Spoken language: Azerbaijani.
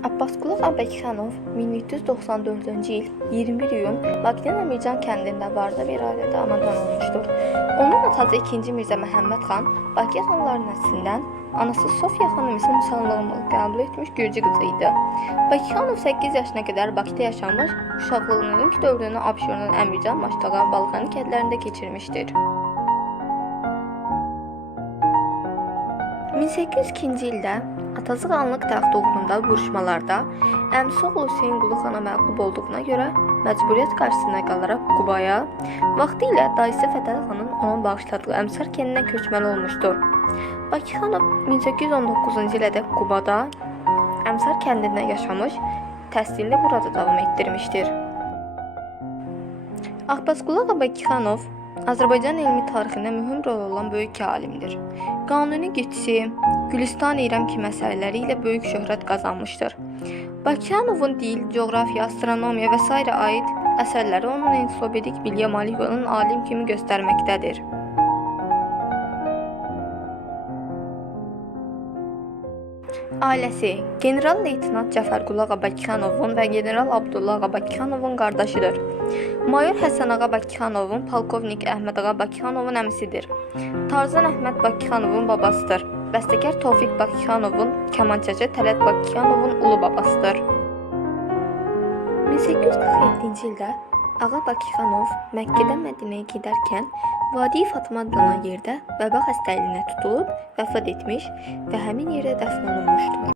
Abbasqulu Əbəkxanov 1794-cü il 21 iyun Bakının Əmircan kəndində varda bir ailədə anadan olmuşdur. Onun atası 2-ci Mirzə Məhəmməd xan Bakı xanları nəslindən, anası Sofiya xanım isə müsəlmanlığı qəbul etmiş Gürcü qızı idi. Bakıxanov 8 yaşına qədər Bakıda yaşamış, uşaqlığının ilk dövrünü Abşeronun Əmircan, Maştağa, Balqani kəndlərində keçirmişdir. 1802-ci ildə atası xanlıq taxt uğrunda vuruşmalarda əmisi oğlu Hüseyn Qulu xana məğlub olduğuna görə məcburiyyət qarşısında qalaraq Qubaya, vaxtilə dayısı Fətəli xanın ona bağışladığı Əmsar kəndinə köçməli olmuşdur. Bakı xanım 1819-cu ilədək Qubada Əmsar kəndində yaşamış, təhsilini burada davam etdirmişdir. Abbasqulu Bakıxanov Azərbaycan elmi tarixində mühüm rol olan böyük alimdir. Qanuni Qüdsi, Gülistan İrəm kimi əsərləri ilə böyük şöhrət qazanmışdır. Bakıxanovun dil, coğrafiya, astronomiya və s. aid əsərləri onun ensiklopedik bilgiyə malik olan alim kimi göstərməkdədir. Ailəsi general-leytenant Cəfərqulu ağa Bakıxanovun və general Abdullah ağa Bakıxanovun qardaşıdır. Mayor Həsən ağa Bakıxanovun polkovnik Əhməd ağa Bakıxanovun əmisidir. Tarzan Əhməd Bakıxanovun babasıdır. Bəstəkar Tofiq Bakıxanovun, kamançacı Tələt Bakıxanovun ulu babasıdır. 1847-ci ildə Ağa Bakıxanov Məkkədən Mədinəyə gedərkən Vadi Fatma adlanan yerdə vəba xəstəliyinə tutulub vəfat etmiş və həmin yerdə dəfn olunmuşdur.